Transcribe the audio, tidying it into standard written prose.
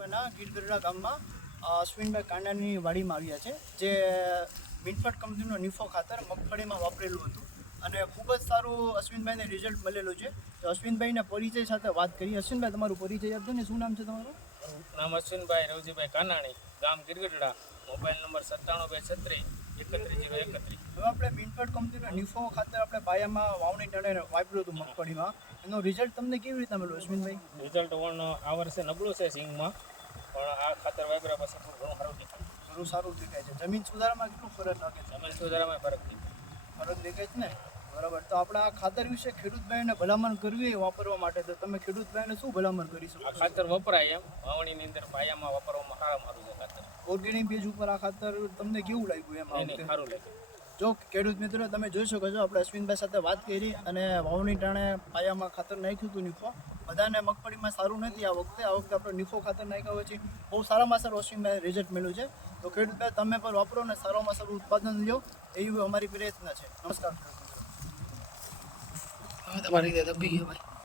તાલુકાના ગીરગઢડા ગામમાં અશ્વિનભાઈ કાંડાની વાડીમાં આવ્યા છે, જે મિનફર્ટ કંપનીનું નિફો ખાતર મગફળીમાં વાપરેલું હતું અને ખૂબ જ સારું અશ્વિનભાઈને રિઝલ્ટ મળેલું છે. તો અશ્વિનભાઈના પરિચય સાથે વાત કરીએ. અશ્વિનભાઈ, તમારું પરિચય આપજો ને, શું નામ છે તમારું? નામ અશ્વિનભાઈ રવજીભાઈ કાનાણી, ગામ ગીરગઢડા, મોબાઈલ નંબર 9726313031. હવે આપણે મિનફર્ટ કંપનીનું નિફો ખાતર આપણે પાયામાં વાવણી ટાણે વાપર્યું હતું મગફળીમાં, એનો રિઝલ્ટ તમને કેવી રીતના મળ્યું અશ્વિનભાઈ? રિઝલ્ટ આ વર્ષે નબળું છે સિંગમાં, પણ આ ખાતર વાપર્યા પછી થોડું ઘણું સારું દેખાય. ઘણું સારું દેખાય છે. જમીન સુધારામાં કેટલું ફરક લાગે છે? જમીન સુધારામાં ફરક દેખાય. ફરક દેખાય છે ને? બરાબર. તો આપણે આ ખાતર વિશે ખેડૂત ભાઈને ભલામણ કરવી વાપરવા માટે, તો તમે ખેડૂત ભાઈને શું ભલામણ કરી શકો? આ ખાતર વપરાય એમ વાવણીની અંદર પાયામાં વાપરવામાં સારું છે ખાતર. ઓર્ગેનિક બેઝ ઉપર આ ખાતર તમને કેવું લાગ્યું એમ? સારું લાગ્યું. જો ખેડૂત મિત્રો, તમે જોઈ શકો છો, આપણે અશ્વિનભાઈ સાથે વાત કરી અને વાવણી ટાણે પાયામાં ખાતર નાખ્યું હતું નિફો. બધાને મગફળીમાં સારું નથી આ વખતે આપણે નિફો ખાતર નાખ્યા હોય છે. બહુ સારામાં સારું અશ્વિનભાઈ રિઝલ્ટ મળ્યું છે. તો ખેડૂત ભાઈ, તમે પણ વાપરો ને સારામાં સારું ઉત્પાદન લો, એવી અમારી પ્રયત્ન છે. નમસ્કાર. તમારી રીતે દબી ગયો ભાઈ.